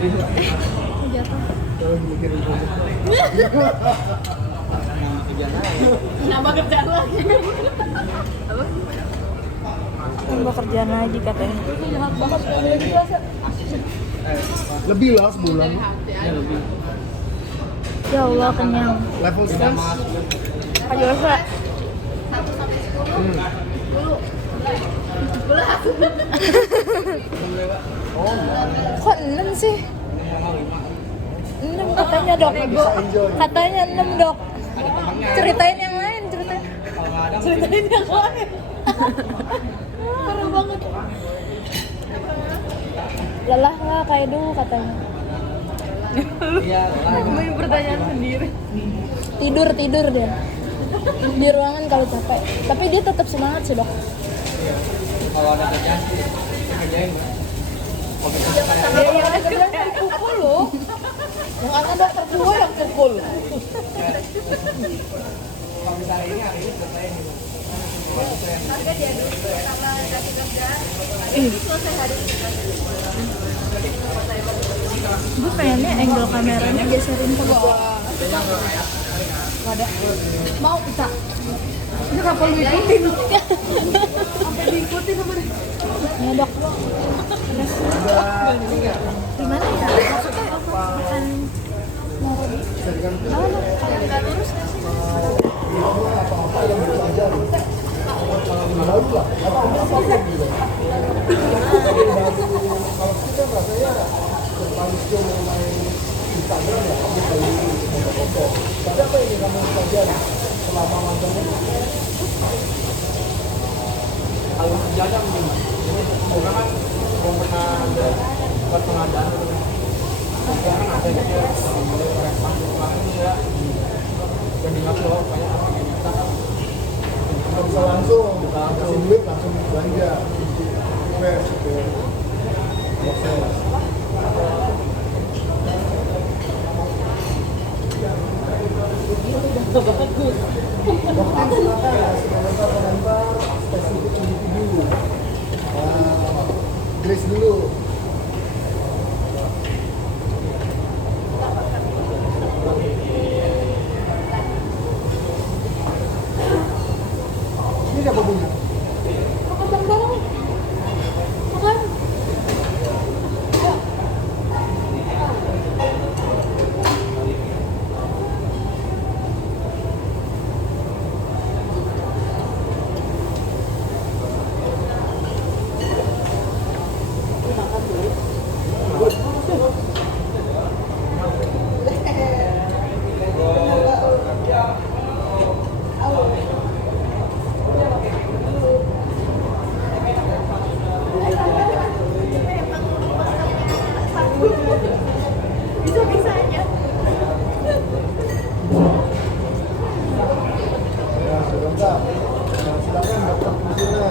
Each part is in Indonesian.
Jatuh. Nambah kerjaan lagi. Apa? Nambah kerjaan lagi katanya. Jahat banget sekali lagi puasa. Lebih lah sebulan. Ya lebih. Ya Allah kenyang. Level stres. Ayo Sa. 1 sampai 10. 10. Kok 6 sih? 6 katanya dok. Katanya 6 dok. Ceritain yang lain, ceritain. Ceritain yang lain. Parah banget. Lelah nggak kayak dulu katanya. Main pertanyaan sendiri. Tidur dia. Di ruangan kalau capek. Tapi dia tetap semangat sih dok. Kalau ada kerjaan sih kerjain. Dia yang ada kerjaan pukul loh. Yang ada dokter tua yang pukul. Kalau misalnya ini hari ini selesai gitu. Harga diadu sama kasih kerjaan. Ini selesai hari ini. Gue pengennya angle kameranya geserin ke bawah. Ada. Mau kita. Ini kenapa lu ikutin? Sampai diikutin sama dia. Ya dok. Gimana ya? Maksudnya makan mau di mana? Nggak lurus nggak sih? Apa-apa yang dipelajari. Baru lah. Apa-apa yang gitu. Kalau kita rasanya paling skill mengenai Instagram ya, kamu dari foto-foto. Tapi apa yang kamu pelajari selama magang ini? Kalau kerjanya mungkin orang kan belum pernah buat pengadaan kan ada gitu ya mulai respon langsung ya jadi nggak tahu kayak apa yang kita Nggak bisa langsung kasih duit langsung belanja. Fresh gitu. Proses. Bagus. Dokter silakan kasih komentar spesifik individu. Grace dulu. Ini siapa bunyi? Makan bareng. Makan. Bisa-bisanya. Ya, sudah. Silakan dokter Kusina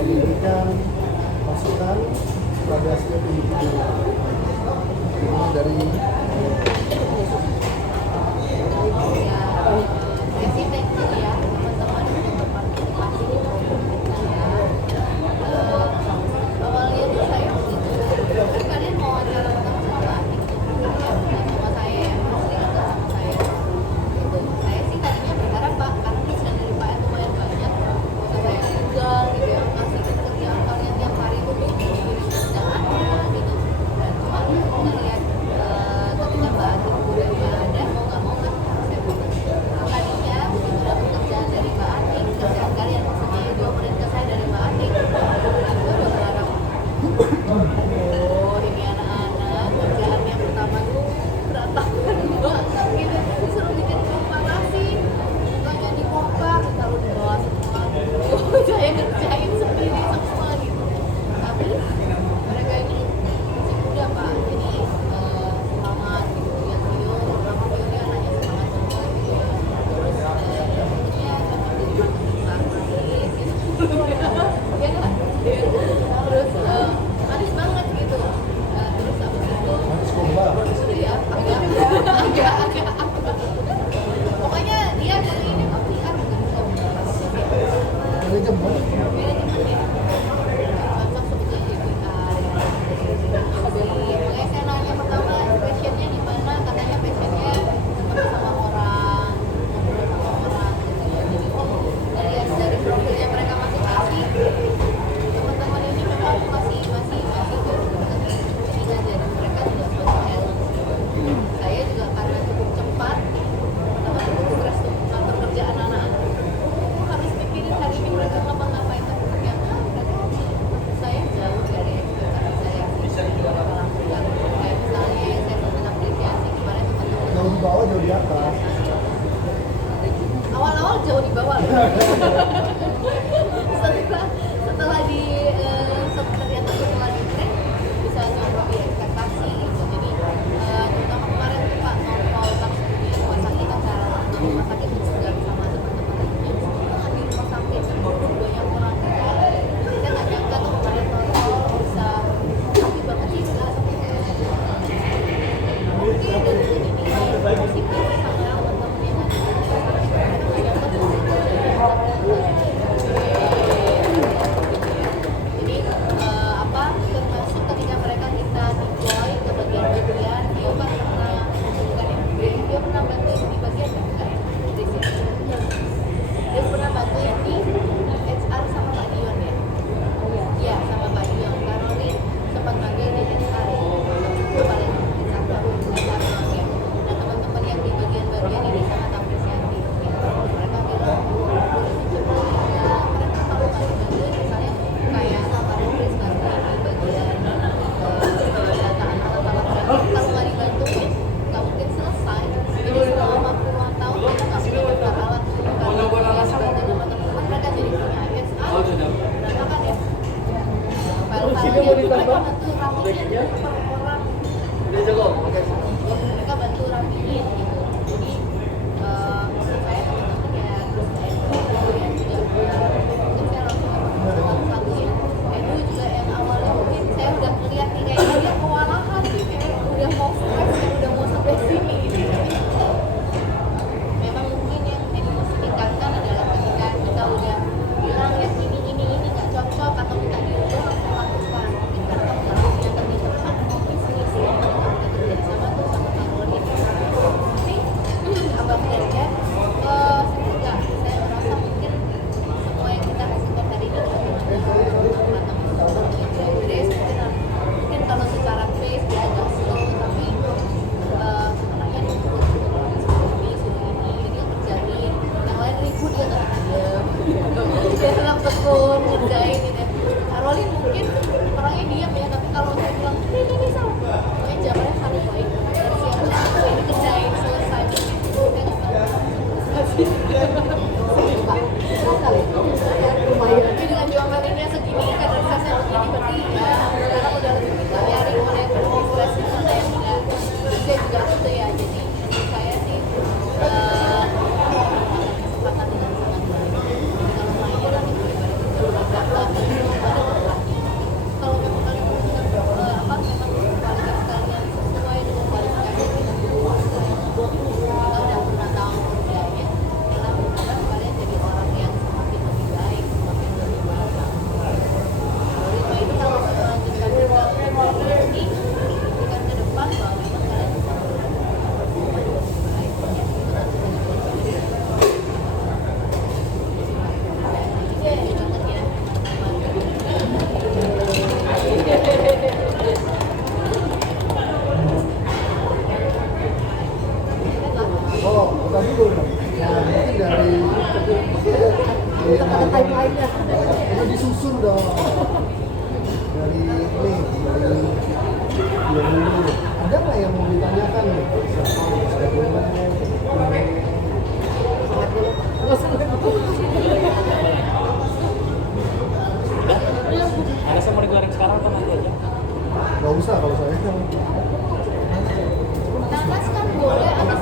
diberikan masukan pada setiap individu. Ini dari Ya sih thank you ya teman-teman untuk partisipasi di program saya. Awalnya tuh saya waktu itu kan kalian mau acara pertama sama Anik tuh, bukan sama saya ya, asli itu sama saya. Gitu. Saya sih tadinya berharap Pak, karena kerjaan dari Pak itu lumayan banyak, bisa saya tinggal gitu ya, kasih kerjaan kalian tiap hari itu tuh kerjaannya gitu. Dan cuma ngelihat ketika Mbak Anik udah nggak ada, mau nggak mau kan saya putus. Tadinya begitu dapat kerjaan dari Mbak Anik, kerjaan kalian maksudnya yang dioperin ke saya dari Mbak Anik, aku udah berharap oh ini anak-anak kerjaannya pertama tuh berantakan banget gitu, disuruh bikin komparasi bukannya dikompar kalau di bawah semua saya ngerjain sendiri semua gitu. Tapi mereka ini masih muda Pak, jadi semangat gitu, lihat video pertama videonya anaknya semangat banget gitu ya. Terus ya seperti artis gitu ya nggak? Terus manis banget gitu. Terus abis itu ya agak pokoknya dia dari ini kok PR bukan komunikasi manajemen. manajemen ya cocok sebetulnya di PR. Pokoknya saya nanya Video mau ditonton? bantu rapiin orang-orang, Udah cukup. Oke. mereka bantu rapiin gitu. Jadi menurut saya teman-teman ya terus Edu ya juga mungkin saya langsung satuin Edu juga yang awalnya mungkin saya udah ngeliat nih kayaknya dia kewalahan nih, kayak udah mau stres, kayak udah mau sampai sini gitu. Tapi memang mungkin yang Edu mesti tingkatkan adalah ketika kita udah bilang ya ini nggak cocok atau kita diubah langsung lakukan. Mungkin kan kalau yang lebih tepat mungkin sih kerja sama tuh sama Karoli. Tapi abang dan ya semoga saya merasa mungkin semua yang kita hasilkan hari ini kita mungkin kalau secara pace dia agak slow tapi anaknya suruh ini jadi kerjain yang lain ribut dia nggak diam dia bilang tekun ngerjain gitu. Karolin mungkin orangnya diam ya, tapi kalau saya bilang ini sama pokoknya jawabannya harus baik dari siang ini kerjain selesai lumayan tapi dengan jawabannya segini kaderisasinya begini berarti ya sekarang udah lebih kita nyari mana yang berprestasi mana yang enggak. Saya juga gitu ya, jadi menurut saya sih kesempatan dengan sangat baik kalau lahiran itu daripada kalau memang kalian memang kualitas kalian sesuai dengan kualifikasi kita udah pernah tahu kerjanya, kita berharap kalian jadi orang yang semakin lebih baik, semakin lebih baik. Algoritma itu kalau melanjutkan juga ini buktikan ke depan bahwa memang kalian bisa baik. Oh, tadi dulu. Nah, mungkin dari timeline-nya. Itu disusun dong. Dari ini, dari dulu. Ada nggak yang mau ditanyakan nih? Ada semua digoreng sekarang atau nanti aja? Nggak usah kalau saya. Nanas kan boleh, atas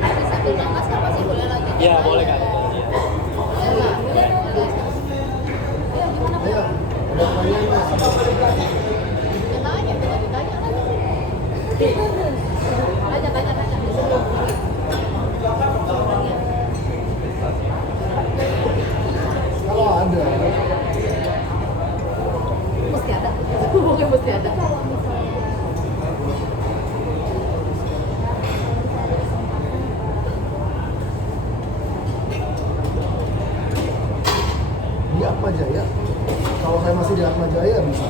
habis ambil nanas kan pasti boleh lagi. Iya, boleh kan? Boleh lah. Ayo gimana? Ayo, ada pertanyaan. Ya tanya, bisa ditanya lagi. Tanya. Kalau ada, Mesti ada. Mungkin mesti ada. di Atma Jaya. Kalau saya masih di Atma Jaya bisa.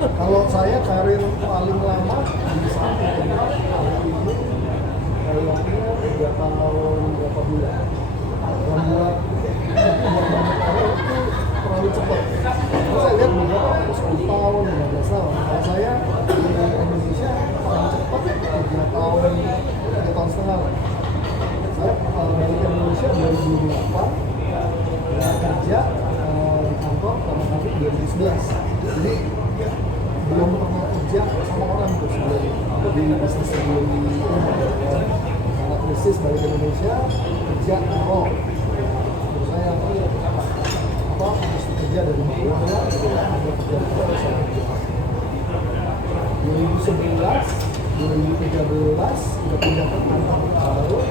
Kalau saya karir paling lama di satu tempat ini kayaknya 3 tahun berapa bulan. Dan buat itu terlalu cepat. Kalau saya lihat beberapa 10 tahun, 15 tahun. Kalau saya di Indonesia paling cepat 3 tahun, 3 tahun setengah lah. Saya balik ke Indonesia 2008, kerja di kantor sama kami 2011. Jadi belum pernah kerja sama orang tuh sebelum di bisnis sebelum ini. Karena krisis balik ke Indonesia kerja terus saya harus kerja dari bawah ya, ada kerja saya kerja 2011 2013 udah pindah ke kantor baru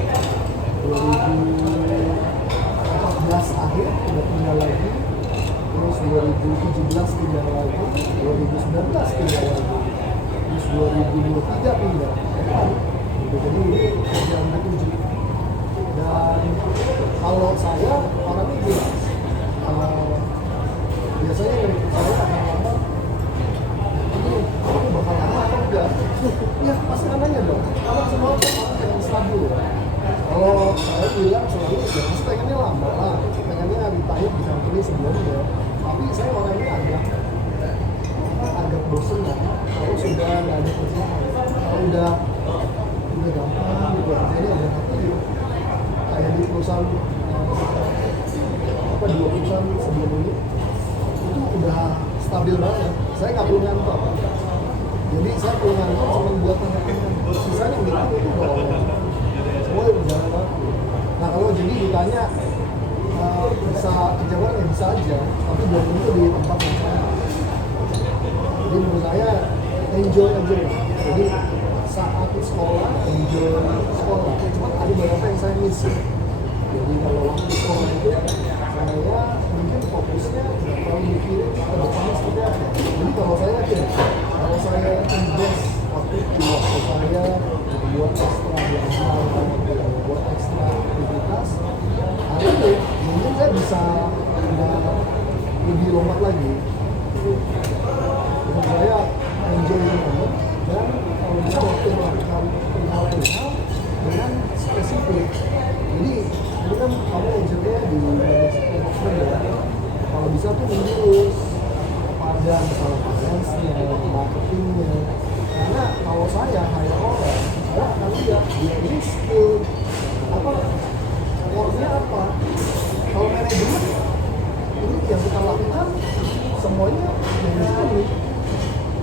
2014 akhir udah pindah lagi, terus 2017 pindah lagi, 2019 pindah lagi, terus 2023 pindah jadi ini kerjaan ke-7. Dan kalau saya orangnya jelas biasanya dari saya akan ngomong ini aku bakal lama atau enggak ya pasti kan nanya dong, kalau semua orang yang stabil. Kalau saya bilang selalu ya pasti pengennya lama lah, pengennya retire di company sebelumnya, tapi saya orangnya agak bosen lah kalau sudah nggak ada kerjaan. Kalau udah gampang gitu kerjanya udah nanti kayak di perusahaan dua perusahaan sebelum ini itu udah stabil banget. Saya nggak perlu ngantor. Jadi saya perlu ngantor cuma buat anak-anak. Sisanya meeting itu bohong. Semua berjalan waktu. Nah kalau jadi ditanya bisa kejauhan ya bisa aja, tapi belum tentu di tempat yang sama. Jadi menurut saya enjoy aja. Jadi saat sekolah enjoy sekolah. Cuma ada beberapa yang saya miss. Jadi kalau waktu sekolah itu saya mungkin fokusnya nggak terlalu mikirin ke depannya seperti apa. Jadi kalau saya yakin, kalau saya invest waktu saya buat ekstra belajar, buat ekstra aktivitas, hari ini mungkin saya bisa lebih lompat lagi. Jadi saya enjoy banget dan kalau bisa waktu melakukan hal dengan spesifik. Jadi ini kan kamu enjoy-nya di management ya. Kalau bisa tuh menjurus pada masalah finance-nya, marketingnya. Karena kalau saya hire orang, saya akan lihat dia ini skill apa, core-nya apa. Kalau manajemen ini yang kita lakukan semuanya manajemen.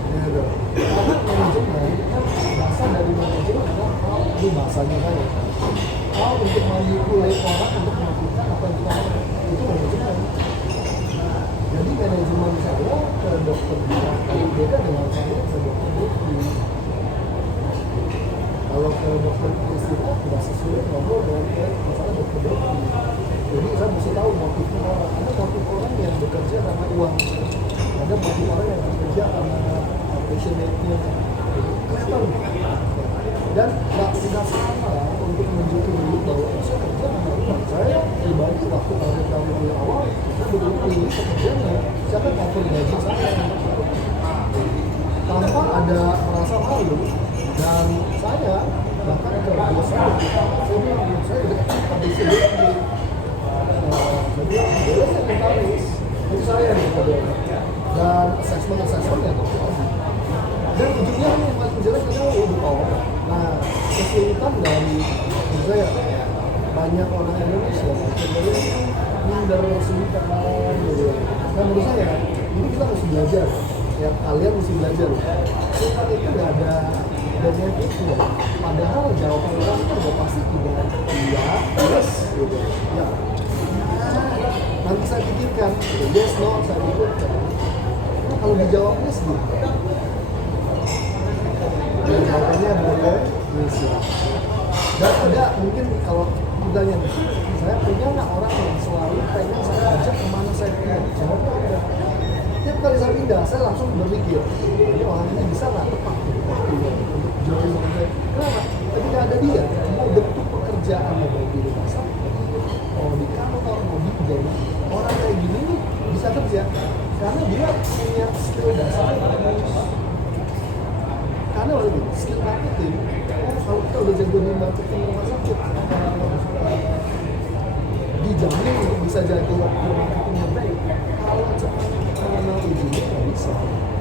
Gitu. Karena manajemen kan bahasa dari manajemen adalah how, ini bahasanya kan ya. How untuk manipulate orang untuk melakukan apa yang kita lakukan, itu manajemen. Jadi manajemen saya ke dokter Dira kalau beda dengan saya ke dokter Dukti. Kalau ke dokter Kristina tidak sesuai ngobrol dengan masalah dokter Dukti. Jadi saya mesti tahu motifnya orang. Ada motif orang yang bekerja karena uang, ada motif orang yang bekerja karena passionate-nya. Kelihatan. Dan nggak salah untuk menunjukkan dulu bahwa saya kerja karena uang. Saya pribadi waktu tahun dari awal saya betul-betul ini pekerjaannya saya kan cover gaji saya tanpa ada merasa malu. Dan saya bahkan ke bos saya bilang saya udah habis ini saya bilang boleh saya mentalis itu saya yang bekerja dan assessment yang terjadi. Dan ujungnya yang paling jelek adalah lupa orang. Nah, kesulitan dari saya banyak orang Indonesia cenderung minder sebentar gitu. Nah menurut saya ini kita harus belajar. Ya kalian mesti belajar. Singkat itu nggak ada benefitnya. Padahal jawaban orang itu udah pasti tidak iya, yes gitu. Ya. Nanti saya pikirkan, yes, no, saya pikirkan. Nah, kalau dijawab yes gitu. Jawabannya boleh, yes. Dan ada mungkin kalau ditanya, saya punya nggak orang yang selalu pengen saya ajak kemana saya pindah? Jawabnya ada. Tiap kali saya pindah, saya langsung berpikir, ini orang ini bisa nggak tepat waktunya untuk join sama saya? Kenapa? Ketika ada dia, mau bentuk pekerjaannya baik di rumah sakit, mau di kantor, mau di bank, orang kayak gini nih bisa kerja karena dia punya skill dasar. Karena waktu skill marketing, kalau kita udah jago di marketing rumah sakit, dijamin untuk bisa jago marketingnya baik. Kalau cepat mengenal izinnya nggak bisa.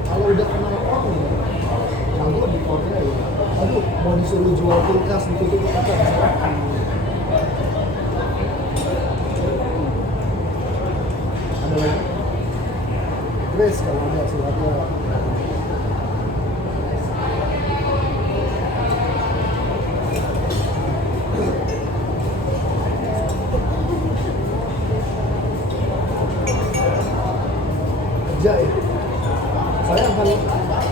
Kalau udah kenal orangnya, lalu di orangnya ya, aduh mau disuruh jual kulkas ditutup apa bisa. Ada lagi? Grace kalau ada silakan. Kerja ya, saya akan,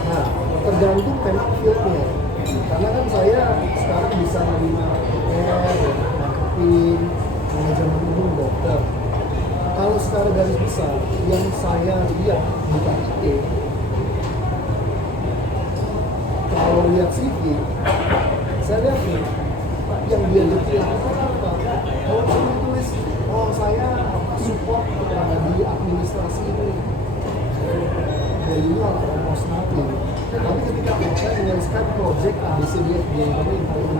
nah tergantung memang fieldnya. Karena kan saya sekarang bisa nerima marketing, manajemen umum, dokter. Kalau secara garis besar yang saya lihat bukan IT. Kalau lihat CV, saya lihat nih yang dia lakukan apa. Kalau saya tulis, oh saya support di administrasi ini. Value almost nothing. Tapi ketika saya menyelesaikan project ABCDFG yang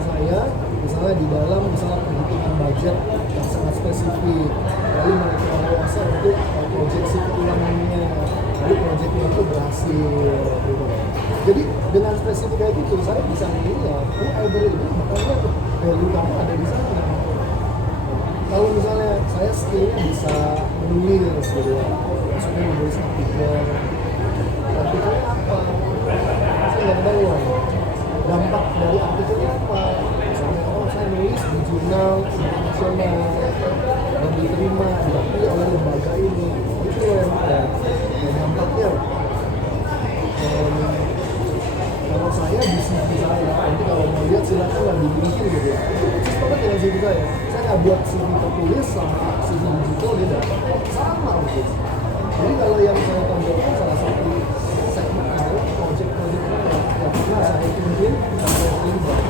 saya misalnya di dalam misalnya perhitungan budget yang sangat spesifik, lalu mereka merasa untuk proyeksi keuangannya, lalu proyeknya itu berhasil gitu. Jadi dengan spesifik kayak gitu saya bisa melihat either ini makanya value kamu ada di sana. Kalau misalnya saya skillnya bisa menulis gitu ya, maksudnya menulis artikel, artikelnya apa, saya nggak ketahuan. Dampak dari artikelnya apa, misalnya oh saya nulis di jurnal internasional dan diterima diakui oleh lembaga ini, itu yang dampaknya. Kalau saya di CV saya, nanti kalau mau lihat silakan lah dibikin gitu ya. Persis banget dengan CV saya nggak buat CV tertulis sama CV digital beda, sama gitu. Jadi kalau yang saya tampilkan salah satu segmen adalah project-project yang pernah saya pimpin dan saya terlibat.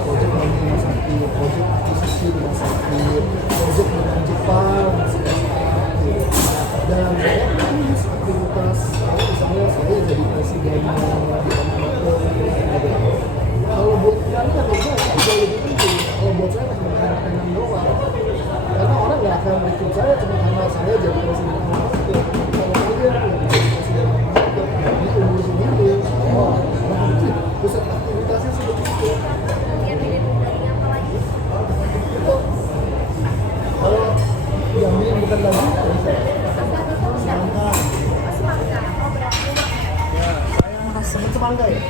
Project bangun sakit, project akuisisi rumah sakit, project dengan Jepang, dan saya tulis aktivitas, misalnya saya jadi presiden kalau buat kalian bisa jauh lebih penting. Kalau buat saya cuma pengen doang, karena orang nggak akan ikut saya cuma karena saya jadi presiden itu. Kalau kalian jadi presiden itu di umur segini, oh berarti pusat aktivitasnya seperti itu. Itu kalau diambil bukan lagi semangka. Makasih. Semangka ya.